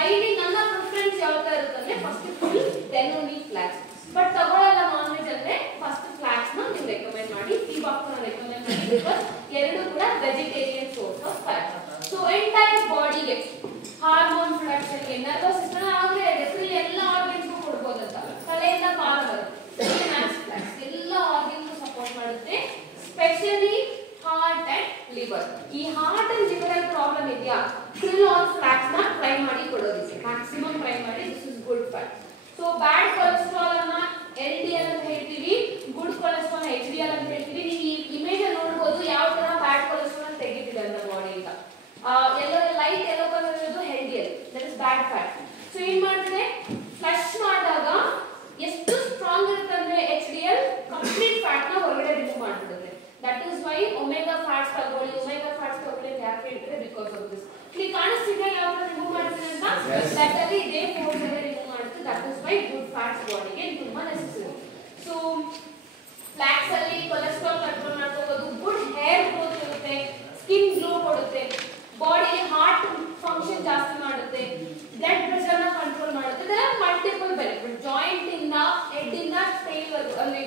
Highly ನನ್ನ preference ಯಾವ ತರ ಇರುತ್ತೆ first full then only flax. But ತಗೊಳ್ಳಲ್ಲ ನಾನ್ ವೆಜ್ ಅಂದ್ರೆ ಫಸ್ಟ್ ಫ್ಲಾಕ್ಸ್ ನ ನೀವು ರೆಕಮೆಂಡ್ ಮಾಡಿ, ಪೀ ಬಾಕ್ಸ್ ನ ರೆಕಮೆಂಡ್ ಮಾಡಿ, ಬಿಕಾಸ್ ಎರಡು ಕೂಡ vegetarian source of fat. So entire ಬಾಡಿಗೆ ಹಾರ್ಮೋನ್ ಪ್ರೊಡಕ್ಷನ್ ಗೆ ನರ್ವಸ್ ಸಿಸ್ಟಮ್ ಆಗಲೇ ಫುಲ್ ಎಲ್ಲ ಆರ್ಗನ್ಸ್ಗೂ ಕೊಡ್ಬೋದಂತ, ತಲೆಯಿಂದ ಕಾಲು ಬರುತ್ತೆ ಎಲ್ಲ ಆರ್ಗನ್ಸ್ ಸಪೋರ್ಟ್ ಮಾಡುತ್ತೆ, ಸ್ಪೆಷಲಿ ಹಾರ್ಟ್ ಅಂಡ್ ಲಿವರ್. ಈ ಹಾರ್ಟ್ ಅಂಡ್ ಲಿವರ್ ಅಲ್ಲಿ ಪ್ರಾಬ್ಲಮ್ ಇದೆಯಾ, ಫುಲ್ ಆನ್ ಫ್ಲಾಕ್ಸ್ ನ ಟ್ರೈ ಮಾಡಿ ಕೊಡೋದಿದೆ, ಮ್ಯಾಕ್ಸಿಮಮ್ ಟ್ರೈ ಮಾಡಿ. This is good fat. So bad cholesterol ಅನ್ನ LDL ಅಂತ ಹೇಳ್ತೀವಿ, ಗುಡ್ ಕೊಲೆಸ್ಟ್ರಾಲ್ HDL ಅಂತ ಹೇಳ್ತೀವಿ. ನೀವು ಈ ಇಮೇಜ್ ಅಲ್ಲಿ ನೋಡಬಹುದು ಯಾವ ತರ ಬ್ಯಾಡ್ ಕೊಲೆಸ್ಟ್ರಾಲ್ ತೆಗಿತಿದೆ ಅಂತ ಬಾಡಿಯಿಂದ. ಎಲ್ಲೋ ಲೈಟ್ ಎಲ್ಲೋ ಕಲರ್ ಇರೋದು LDL, that is bad fat. So ಏನ್ ಮಾಡ್ತಿದೆ, ಫ್ಲಶ್ ಮಾಡಿದಾಗ ಎಷ್ಟು ಸ್ಟ್ರಾಂಗ್ ಇರುತ್ತೆ ಅಂದ್ರೆ HDL ಕಂಪ್ಲೀಟ್ ಫ್ಯಾಟ್ ನ ಹೊರಗಡೆ ರಿಮೂವ್ ಮಾಡ್ಬಿಡುತ್ತೆ. That is why omega fats ತಗೊಳ್ಳಿ, ಒಮೆಗಾ ಫ್ಯಾಟ್ಸ್ ತಗೊಳ್ಳಿ ಯಾಕೆ ಹೇಳ್ತಾರೆ, ಬಿಕಾಸ್ ಆಫ್ ದಿಸ್. ಇಲ್ಲಿ ಕಾಣಿಸ್ತಿದೆ ಯಾವ ತರ ರಿಮೂವ್ ಮಾಡ್ತೀನಿ ಅಂತ, ದಟ್ ಅಲ್ಲಿ ಇದೇ ಫೋರ್ಸ್ ಅಲ್ಲಿ ರಿಮೂವ್ ಮಾಡುತ್ತೆ. That is Y good fats ಬಾಡಿಗೆ ತುಂಬಾ ನೆಸೆಸರಿ. ಸೊ ಫ್ಲಾಕ್ಸ್ ಅಲ್ಲಿ ಕೊಲೆಸ್ಟ್ರಾಲ್ ಕಂಟ್ರೋಲ್ ಮಾಡ್ಕೋಬಹುದು, ಗುಡ್ ಹೇರ್ ಗ್ರೋತ್ ಇರುತ್ತೆ, ಸ್ಕಿನ್ ಗ್ಲೋ ಕೊಡುತ್ತೆ, ಬಾಡಿ ಹಾರ್ಟ್ ಫಂಕ್ಷನ್ ಜಾಸ್ತಿ ಮಾಡುತ್ತೆ, ಬ್ಲಡ್ ಪ್ರೆಷರ್ ನ ಕಂಟ್ರೋಲ್ ಮಾಡುತ್ತೆ. ಇದೆಲ್ಲ ಮಲ್ಟಿಪಲ್ ಬೆನಿಫಿಟ್. ಜಾಯಿಂಟ್ ಇಂದ ಹೆಡ್ ಇಂದ ಟೈಲ್ ವರೆಗೂ ಅಲ್ಲಿ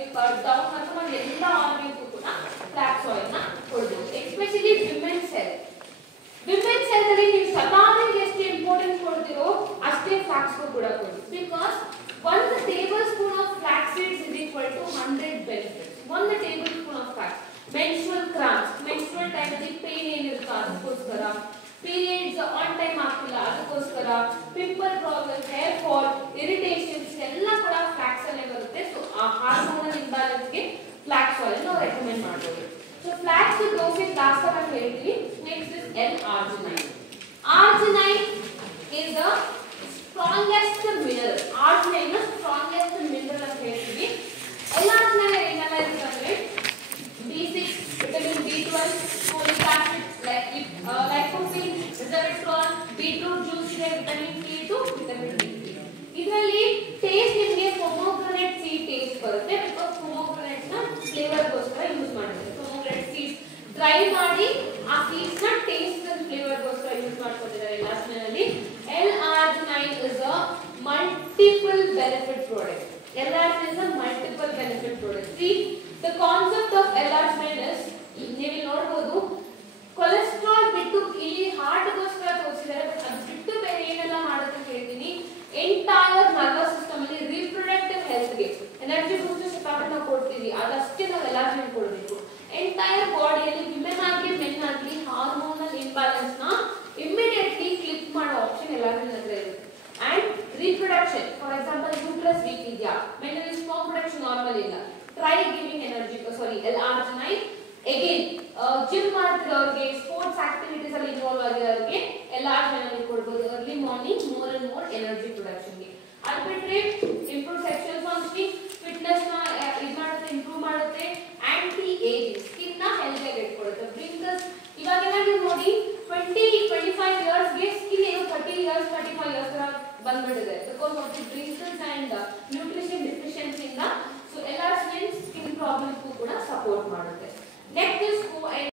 ಡೌನ್ ಅಥವಾ ಎಲ್ಲ ಆರ್ಗನ್ಸ್ ಕೂಡ ಫ್ಲಾಕ್ಸ್ ಆಯಿಲ್ ನ ಕೊಡಬಹುದು. Especially women's health. Women's health ಅಲ್ಲಿ ನೀವು ಸಮಾಧಿಗೆ ಎಷ್ಟು ಇಂಪಾರ್ಟೆನ್ಸ್ ಕೊಡ್ತೀರೋ ಅಷ್ಟೇ ಫ್ಲಾಕ್ಸ್ ಕೂಡ ಕೊಡಿ. Because 1 tablespoon of flax seeds is equal to 100 benefits. 1 tablespoon of flax. Menstrual cramps, menstrual time ಅಲ್ಲಿ pain ಏನಿರುತ್ತೆ ಅದಕ್ಕೋಸ್ಕರ, periods on time ಆಗ್ತಿಲ್ಲ ಅದಕ್ಕೋಸ್ಕರ, pimple problem, hair fall, irritations ಎಲ್ಲ ಕೂಡ ಫ್ಲಾಕ್ಸ್ ಅಲ್ಲೇ ಬರುತ್ತೆ. ಸೊ ಆ ಹಾರ್ಮೋನಲ್ ಇಂಬ್ಯಾಲೆನ್ಸ್ ಗೆ ಫ್ಲಾಕ್ಸ್ ಆಯಿಲ್ ನಾವು ರೆಕಮೆಂಡ್ ಮಾಡಬಹುದು. So flax dosage last time ಹೇಳ್ತೀವಿ. Next is L-arginine. Arginine is the strongest mineral. Arginine is strongest mineral ಅಂತ ಹೇಳ್ತೀವಿ. L-arginine ಏನೆಲ್ಲ ಇರುತ್ತೆ ಅಂದ್ರೆ B6, vitamin B12, folic acid, lycopene, resveratrol, beetroot juice ಇದೆ, vitamin C2, vitamin D3. ಇದರಲ್ಲಿ taste ನಿಮಗೆ ಪೊಮೊಗ್ರಾನೇಟ್ seed taste ಬರುತ್ತೆ, ಬಿಕಾಸ್ ಪೊಮೊಗ್ರಾನೇಟ್ ನ ಫ್ಲೇವರ್ ಗೋಸ್ಕರ ಯೂಸ್ ಮಾಡ್ತಾರೆ. ಪೊಮೊಗ್ರಾನೇಟ್ ಸೀಡ್ಸ್ ಡ್ರೈ ಮಾಡಿ ಆ ಸೀಡ್ಸ್ ನ ಟೇಸ್ಟ್ ಅಂಡ್ ಫ್ಲೇವರ್ ಗೋಸ್ಕರ ಯೂಸ್ ಮಾಡ್ಕೊಂಡಿದ್ದಾರೆ ಲಾಸ್ಟ್ನಲ್ಲಿ. L-arginine is a multiple benefit product. L-arginine is a multiple benefit product. See, the concept of L-arginine is, ನೀವು ನೋಡಬಹುದು ಕೊಲೆಸ್ಟ್ರಾಲ್ ಬಿಟ್ಟು ಇಲ್ಲಿ ಹಾರ್ಟ್ ಗೋಸ್ಕರ ತೋರಿಸಿದ್ದಾರೆ, ಬಟ್ ಅದು ಬಿಟ್ಟು ಬೇರೆ ಏನೆಲ್ಲ ಮಾಡುತ್ತೆ ಅಂತ ಹೇಳ್ತೀನಿ. ಎಂಟೈರ್ ನರ್ವಸ್ ಸಿಸ್ಟಮ್ ಅಲ್ಲಿ ರಿಪ್ರೊಡಕ್ಟಿವ್ ಹೆಲ್ತ್ ಗೆ ಎನರ್ಜಿ ಬೂಸ್ಟರ್ಸ್ ನಾವು ಕೊಡ್ತೀವಿ, ಅದಷ್ಟೇ ನಾವು L-arginine ಕೊಡಬೇಕು. ಎಂಟೈರ್ ಬಾಡಿಯಲ್ಲಿ ವಿಮೆನ್ ಆಗಲಿ ಮೆನ್ ಆಗಲಿ ಹಾರ್ಮೋನಲ್ ಇಂಬ್ಯಾಲೆನ್ಸ್ ನ ಇಮಿಡಿಯೇಟ್ಲಿ ಕ್ಲಿಕ್ ಮಾಡೋ ಆಪ್ಷನ್ L-arginine ಹತ್ರ ಇರುತ್ತೆ. And reproduction, for example uterus weak ಇದೆಯಾ, ಮೆನ್ನಲ್ಲಿ ಸ್ಪರ್ಮ್ ಪ್ರೊಡಕ್ಷನ್ ನಾರ್ಮಲ್ ಇಲ್ಲ, try giving energy, sorry L-arginine. Again gym ಮಾಡ್ತಿರೋರಿಗೆ, ಸ್ಪೋರ್ಟ್ಸ್ ಆಕ್ಟಿವಿಟೀಸ್ ಅಲ್ಲಿ ಇನ್ವಾಲ್ವ್ ಆಗಿರೋರಿಗೆ L-arginine ಕೊಡಬಹುದು. Early morning more and more energy production ಗೆ. ಅದು ಬಿಟ್ರೆ ಇಂಪ್ರೂವ್ ಸೆಕ್ಷುವಲ್ ಫಂಕ್ಷನಿಂಗ್, ಫಿಟ್ನೆಸ್ ನ ಇದು ಮಾಡುತ್ತೆ, ಇಂಪ್ರೂವ್ ಮಾಡುತ್ತೆ, ಆಂಟಿ ಏಜಿಂಗ್, ಸ್ಕಿನ್ ನ ಹೆಲ್ತ್ ಆಗಿ ಇಟ್ಕೊಳ್ಳುತ್ತೆ. ಬ್ರಿಂಕಲ್ಸ್ ಇವಾಗೆಲ್ಲ ನೀವು ನೋಡಿ 20-25 ಇಯರ್ಸ್ ಗೆ ಸ್ಕಿನ್ ಏನು 30 ಇಯರ್ಸ್ 35 ಇಯರ್ಸ್ ತರ ಬಂದ್ಬಿಟ್ಟಿದೆ, because of the wrinkles and nutrition deficiency ಇಂದ. ಸೊ L-arginine ಸ್ಕಿನ್ ಪ್ರಾಬ್ಲಮ್ಸ್ ಕೂಡ ಸಪೋರ್ಟ್ ಮಾಡುತ್ತೆ.